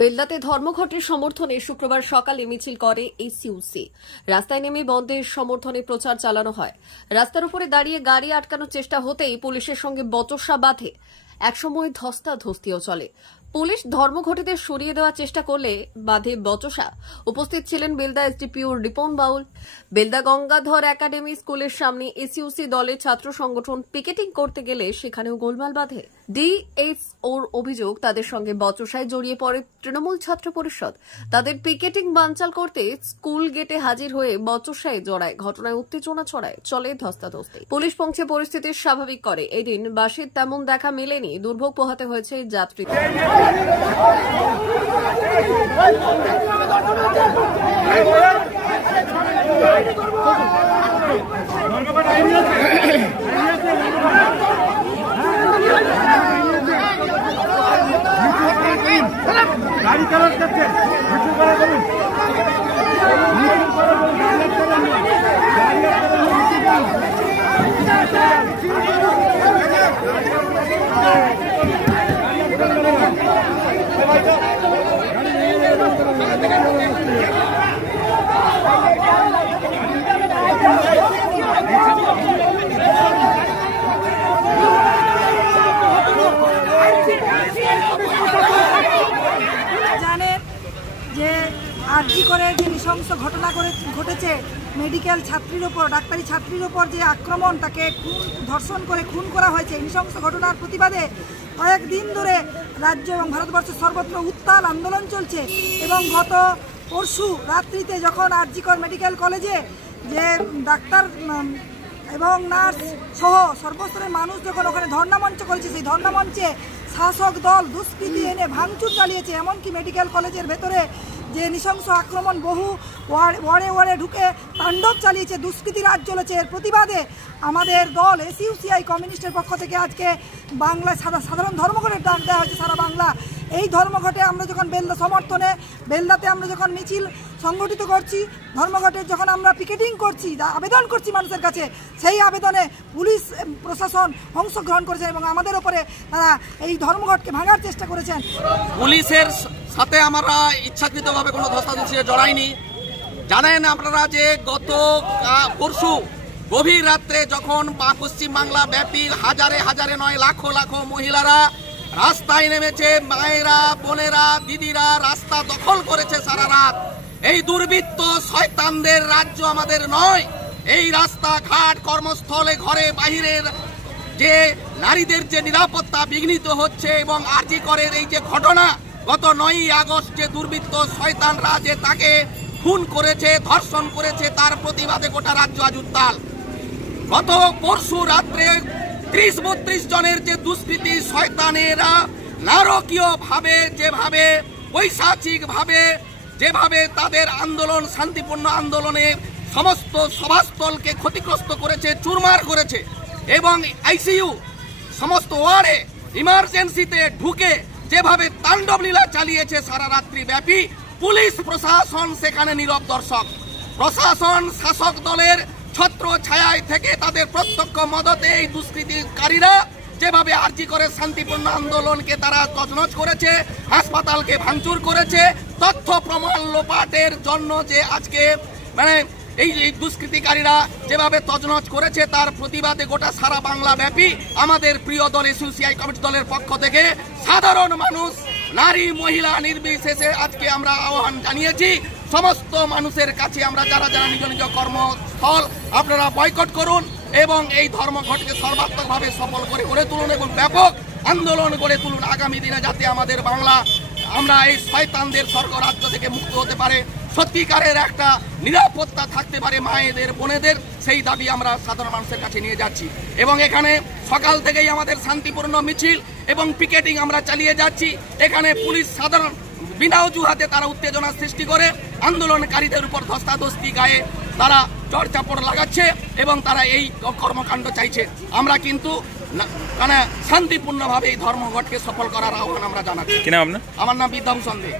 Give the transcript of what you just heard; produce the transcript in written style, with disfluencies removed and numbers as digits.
বেলদাতে ধর্মঘটের সমর্থনে শুক্রবার সকালে মিছিল করে এসইউসি। রাস্তায় নেমে বন্ধের সমর্থনে প্রচার চালানো হয়। রাস্তার উপরে দাঁড়িয়ে গাড়ি আটকানোর চেষ্টা হতেই পুলিশের সঙ্গে বচসা বাধে। একসময় ধস্তাধস্তিও চলে। পুলিশ ধর্মঘটীদের সরিয়ে দেওয়ার চেষ্টা করলে বাধে বচসা। উপস্থিত ছিলেন বেলদা এসডিপিও রিপন বাউল। বেলদা গঙ্গাধর একাডেমি স্কুলের সামনে এসইউসি দলের ছাত্র সংগঠন পিকেটিং করতে গেলে সেখানেও গোলমাল বাধে। ডিএসওর অভিযোগ, তাদের সঙ্গে বচসায় জড়িয়ে পড়ে তৃণমূল ছাত্র পরিষদ। তাদের পিকেটিং বানচাল করতে স্কুল গেটে হাজির হয়ে বচসায় জড়ায়। ঘটনায় উত্তেজনা ছড়ায়, চলে ধস্তাধস্তি। পুলিশ পৌঁছে পরিস্থিতি স্বাভাবিক করে। এদিন বাসের তেমন দেখা মেলেনি। দুর্ভোগ পোহাতে হয়েছে যাত্রীদের। গাড়ি চালান করছে যে আরজি করে যে নৃশংস ঘটনা ঘটেছে মেডিকেল ছাত্রীর ওপর, ডাক্তারি ছাত্রীর ওপর যে আক্রমণ, তাকে ধর্ষণ করে খুন করা হয়েছে, এই নৃশংস ঘটনার প্রতিবাদে কয়েকদিন ধরে রাজ্য এবং ভারতবর্ষের সর্বত্র উত্তাল আন্দোলন চলছে। এবং গত পরশু রাত্রিতে যখন আরজিকর মেডিকেল কলেজে যে ডাক্তার এবং নার্স সহ সর্বস্তরের মানুষ যখন ওখানে ধর্ণামঞ্চ করেছে, সেই ধর্ণামঞ্চে শাসক দল দুষ্কৃতী এনে ভাঙচুর চালিয়েছে। এমনকি মেডিকেল কলেজের ভেতরে যে নৃশংস আক্রমণ, বহু ওয়ার্ডে ঢুকে তাণ্ডব চালিয়েছে, দুষ্কৃতী রাজ চলেছে। এর প্রতিবাদে আমাদের দল এসইউসিআই কমিউনিস্টের পক্ষ থেকে আজকে বাংলায় সাধারণ ধর্মঘটের ডাক দেওয়া হয়েছে সারা বাংলা। এই ধর্মঘটে আমরা যখন বেলদা সমর্থনে বেলদাতে আমরা যখন মিছিল সংগঠিত করছি, ধর্মঘটের যখন আমরা পিকেটিং করছি, আবেদন করছি মানুষের কাছে, সেই আবেদনে পুলিশ প্রশাসন অংশগ্রহণ করেছেন এবং আমাদের উপরে তারা এই ধর্মঘটকে ভাঙার চেষ্টা করেছেন। পুলিশের সাথে আমরা ইচ্ছাকৃতভাবে কোনো ধস্তাধস্তিতে জড়াইনি। জানেন আপনারা যে গত পরশু গভীর রাত্রে যখন পশ্চিমবাংলা ব্যাপী হাজারে হাজারে নয় লাখো লাখো মহিলারা রাস্তায় নেমেছে, মায়েরা, বোনেরা, দিদিরা রাস্তা দখল করেছে সারা রাত। এই দুর্বৃত্ত শয়তানদের রাজ্য আমাদের নয়। এই রাস্তাঘাট, কর্মস্থলে, ঘরে বাহিরের যে নারীদের যে নিরাপত্তা বিঘ্নিত হচ্ছে এবং আরজি করের এই যে ঘটনা, গত 9ই আগস্ট যে দুর্বৃত্ত শয়তানরা যে তাকে খুন করেছে, ধর্ষণ করেছে, তার প্রতিবাদে গোটা রাজ্য আজ উত্তাল। গত পরশু রাত্রে 30-32 জনের যে দুষ্কৃতী শয়তানেরা নারকীয় ভাবে, যেভাবে পৈশাচিক ভাবে, যেভাবে তাদের আন্দোলন, শান্তিপূর্ণ আন্দোলনে সমস্ত সভাস্থলকে ক্ষতিগ্রস্ত করেছে, চুরমার করেছে এবং আইসিইউ সমস্ত ওয়ার্ডে ইমার্জেন্সিতে ঢুকে যেভাবে তাণ্ডব লীলা চালিয়েছে সারা রাত্রি ব্যাপী, পুলিশ প্রশাসন সেখানে নীরব দর্শক। প্রশাসন শাসক দলের ছত্র ছায়ায় থেকে তাদের প্রত্যক্ষ মদতে এই দুষ্কৃতিকারীরা যেভাবে আরজি করে শান্তিপূর্ণ আন্দোলনকে তারা তছনছ করেছে, হাসপাতালকে ভাঙচুর করেছে, তথ্য প্রমাণ লোপাটের জন্য যে আজকে এই দুষ্কৃতিকারীরা যেভাবে তছনছ করেছে, তার প্রতিবাদে গোটা সারা বাংলা ব্যাপী আমাদের প্রিয় দল এসইউসিআই কমিটি দলের পক্ষ থেকে সাধারণ মানুষ, নারী, মহিলা নির্বিশেষে আজকে আমরা আহ্বান জানিয়েছি সমস্ত মানুষের কাছে, আমরা যারা যারা নিজ নিজ কর্মস্থল আপনারা বয়কট করুন এবং এই ধর্মঘটকে সর্বাত্মকভাবে সফল করে গড়ে তুলুন এবং ব্যাপক আন্দোলন গড়ে তুলুন। আগামী দিনে যাতে আমাদের বাংলা আমরা এই শয়তানদের স্বর্গরাজ্য থেকে মুক্ত হতে পারে, সত্যিকারের একটা নিরাপত্তা থাকতে পারে মায়েদের, বোনেদের, সেই দাবি আমরা সাধারণ মানুষের কাছে নিয়ে যাচ্ছি। এবং এখানে সকাল থেকেই আমাদের শান্তিপূর্ণ মিছিল এবং পিকেটিং আমরা চালিয়ে যাচ্ছি। এখানে পুলিশ সাধারণ বিনা অজুহাতে তারা উত্তেজনা সৃষ্টি করে আন্দোলনকারীদের উপর ধস্তাধস্তি গায়ে তারা চড়চাপড় লাগাচ্ছে এবং তারা এই কর্মকাণ্ড চাইছে। আমরা কিন্তু শান্তিপূর্ণভাবে এই ধর্মঘটকে সফল করার আহ্বান আমরা জানাচ্ছি। কি নাম আপনার? আমার নাম বিদ্যাভূষণ দে।